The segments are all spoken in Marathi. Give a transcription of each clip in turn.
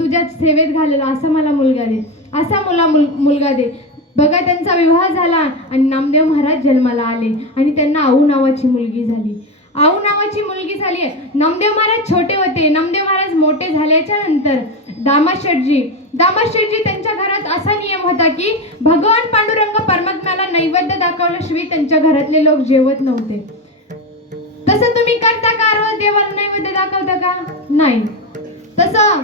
तुझ्या सेवेत घालेला असा मला मुलगा दे. असा मुला मुल मुलगा दे. बघा त्यांचा विवाह झाला आणि नामदेव महाराज जन्माला आले आणि त्यांना आऊ नावाची मुलगी झाली. आऊ नावाची मुलगी झाली. नामदेव महाराज छोटे होते. नामदेव महाराज मोठे झाल्याच्यानंतर दामाशेटजी दामाशेटजी त्यांच्या घरात असा नियम होता की भगवान पांडुरंग परमात्म्याला नैवेद्य दाखवल्याशिवाय त्यांच्या घरातले लोक जेवत नव्हते. तसं तुम्ही करता का? देवाला नैवेद्य दाखवता का? नाही. तसं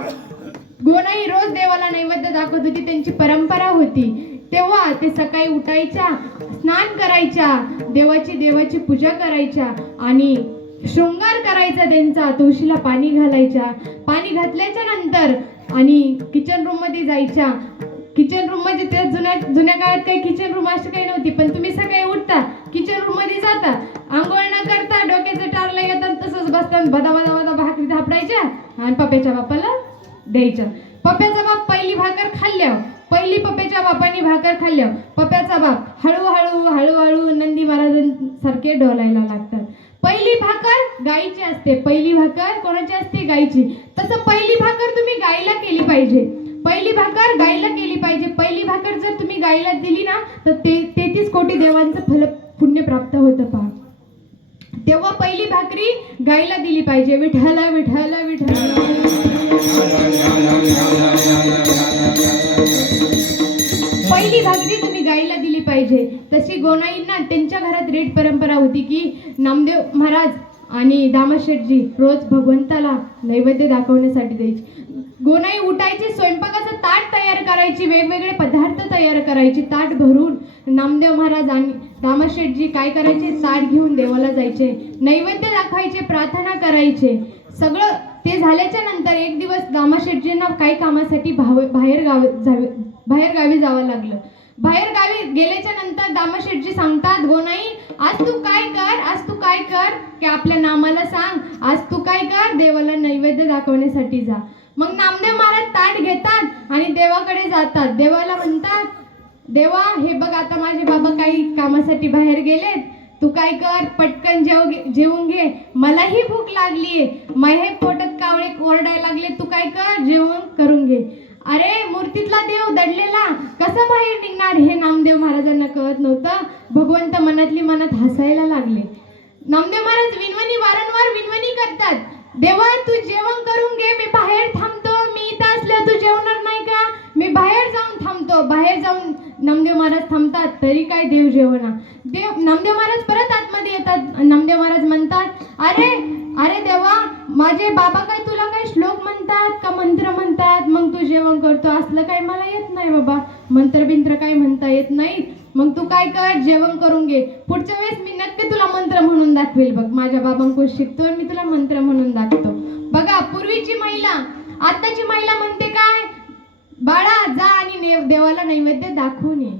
गोनाई रोज देवाला नैवेद्य दाखवत होती त्यांची परंपरा होती. तेव्हा ते सकाळी उठायच्या स्नान करायच्या देवाची देवाची पूजा करायच्या आणि शृंगार करायचा त्यांचा तुळशीला पाणी घालायच्या. पाणी घातल्याच्या नंतर आणि किचन रूममध्ये जायच्या. किचन रूममध्ये त्या जुन्या जुन्या काळात काही किचन रूम अशी काही नव्हती पण तुम्ही सकाळी उठता किचन रूममध्ये जाता. द्यायच्या पप्याचा बाप पहिली भाकर खाल्ल्यावर पहिली पप्याच्या बापाने भाकर खाल्ल्यावर पप्याचा बाप हळूहळू हळूहळू नंदी महाराजांसारखे डोलायला लागतात. पहिली भाकर गायीची असते पहिली भाकर कोणाची असते? गाईची. तसं पहिली भाकर तुम्ही गायीला केली पाहिजे. पहिली भाकर गायीला केली पाहिजे. पहिली भाकर जर तुम्ही गायीला दिली ना तर ते तेहतीस कोटी देवांचं फल पुण्य प्राप्त होतं पहा. तेव्हा पहिली भाकरी गायीला दिली पाहिजे. विठ्ठल विठ्ठल विठ्ठल. गोनाईंना त्यांच्या घरात रेड परंपरा होती की नामदेव महाराज आणि दामाशेठजी रोज भगवंताला नैवेद्य दाखवण्यासाठी द्यायची. गोनाई उठायची स्वयंपाकाचं ताट तयार करायची वेगवेगळे पदार्थ तयार करायची ताट भरून नामदेव महाराज आणि दामाशेठजी काय करायचे? ताट घेऊन देवाला जायचे. नैवेद्य दाखवायचे प्रार्थना करायचे. सगळं ते झाल्याच्यानंतर एक दिवस दामाशेठजींना काही कामासाठी भाव बाहेर गाव जावे बाहेर गावी जावं लागलं. बाहेर गावी गेल्याच्यानंतर दामाशेठजी सांगतात गोनाई आज तू काय कर आज तू काय कर की आपल्या नामाला सांग आज तू काय कर देवाला नैवेद्य दाखवण्यासाठी जा. मग नामदेव महाराज ताट घेतात आणि देवाकडे जातात. देवाला म्हणतात देवा हे बघ आता माझे बाबा काही कामासाठी बाहेर गेलेत. तू काय कर पटकन जेव जेवून घे. मलाही भूक लागलीये. माझे पोटात कावळे ओरडायला लागले. तू काय कर जेवण करून घे. अरे मूर्तीतला देव दडलेला. कसं बाहेर निघणार? हे नामदेव महाराजांना कळत नव्हतं. भगवंत मनातली मनात हसायला लागले. नामदेव महाराज विनवणी वारंवार विनवणी करतात. देवा तू जेवण करून घे. मी बाहेर थांबतो. मी इथं असल्यावर तू जेवणार नाही का? मी बाहेर जाऊन थांबतो. बाहेर जाऊन नामदेव महाराज थांबतात. तरी काय देव जेवणा देव नामदेव महाराज परत आतमध्ये येतात. नामदेव महाराज म्हणतात अरे अरे देवा माझे बाबा काय तुला काय श्लोक म्हणतात का मंत्र म्हणतात? मग तू जेवण करतो. असलं काय मला येत नाही बाबा. मंत्र बिंत्र काय म्हणता येत नाही. मग तू काय कर? जेवण करून घे. पुढच्या वेळेस मी नक्की तुला मंत्र म्हणून दाखवेल. बघ माझ्या बाबांकडून शिकतो मी तुला मंत्र म्हणून दाखवतो. बघा पूर्वीची महिला आताची महिला म्हणते काय? बाळा जा आणि देवाला नैवेद्य दाखवून ये.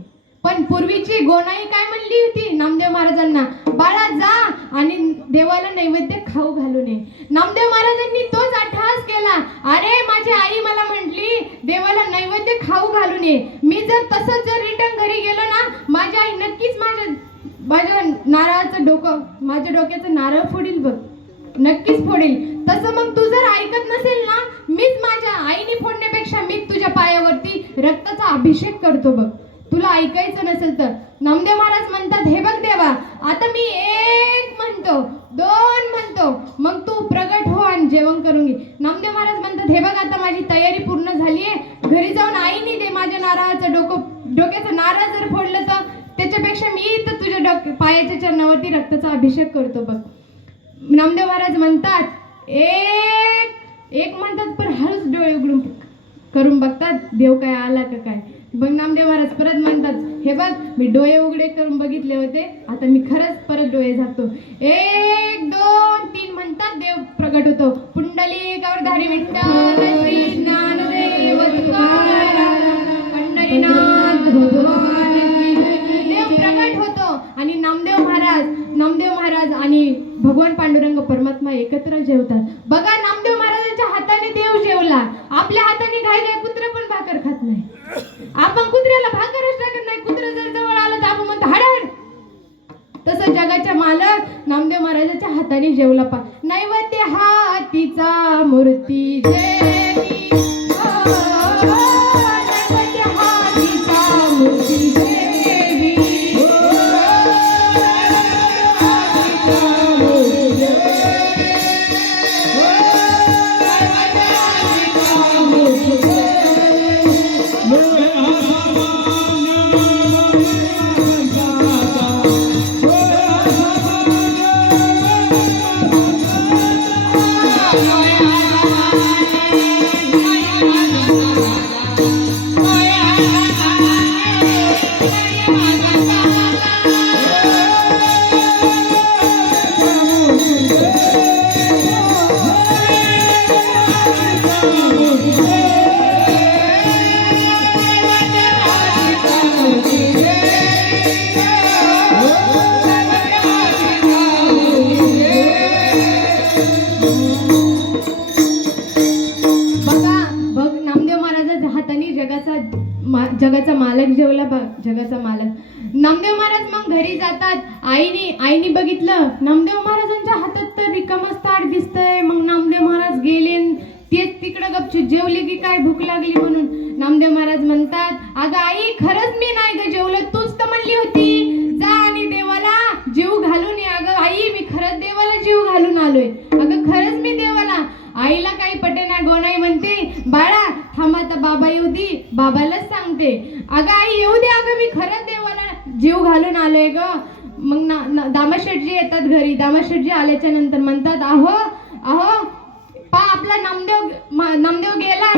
पण पूर्वीची गोनाई काय म्हणली होती? नामदेव महाराजांना बाळा जा आणि देवाला नैवेद्य खाऊ घालून ये. नारळाचं डोकं माझ्या डोक्याचं नारळ फोडील बघ. नक्कीच फोडेल. तसं मग तू जर ऐकत नसेल ना मीच माझ्या आईने फोडण्यापेक्षा मीच तुझ्या पायावरती रक्ताचा अभिषेक करतो बघ. तुला ऐकायचं नसेल तर. नामदेव महाराज म्हणतात हे बघ देवा आता मी एक म्हणतो दोन म्हणतो. मग तू प्रगट हो आणि जेवण करून घे. नामदेव महाराज म्हणतात हे बघ आता माझी तयारी पूर्ण झाली आहे घरी जाऊन आईने दे माझ्या नारळाचं डोकं डोक्याचं नारळ जर फोडलं तर त्याच्यापेक्षा मी तर तुझ्या डोक पायाच्या चरणावरती रक्ताचा अभिषेक करतो बघ. नामदेव महाराज म्हणतात एक एक म्हणतात पण हळूच डोळे उघडून करून बघतात देव काय आला का काय? मग नामदेव महाराज परत म्हणतात हे बघ मी डोळे उघडे करून बघितले होते आता मी खरंच परत डोळे झाकतो. एक दोन तीन म्हणतात देव प्रगट होतो. महाराज आणि भगवान पांडुरंग परमात्मा एकत्र जेवतात. बघा नामदेव महाराजांच्या हाताने देव जेवला. आपल्या हाताने घाईले कुत्र पण भाकर खात नाही. आपण कुत्र्याला भाकरच टाकत नाही कुत्र जर जवळ आलं तर आपण म्हणतो हाडर तसं जगाच्या मालक नामदेव महाराजाच्या हाताने जेवला पा. नैवेद्य हातीचा मूर्ती. जय हो, हो, हो, नैवेद्य हातीचा मूर्ती. मालक जेवला बा जगाचा मालक. नामदेव महाराज मग घरी जातात. आईने आईने बघितलं नामदेव महाराजांच्या हातात तर रिकामच ताट दिसतंय. मग नामदेव महाराज गेले तेच तिकडं गपचूप जेवले की काय भूक लागली म्हणून. नामदेव महाराज म्हणतात अगं आई खरंच मी नाही ग जेवलं सांगते. अगं आई येऊ दे अगं मी खरंच देवाला जीव घालून आलोय ग. मग ना, ना दामाशेठजी येतात घरी. दामाशेठजी आल्याच्यानंतर म्हणतात अहो अहो पा आपला नामदेव नामदेव गेला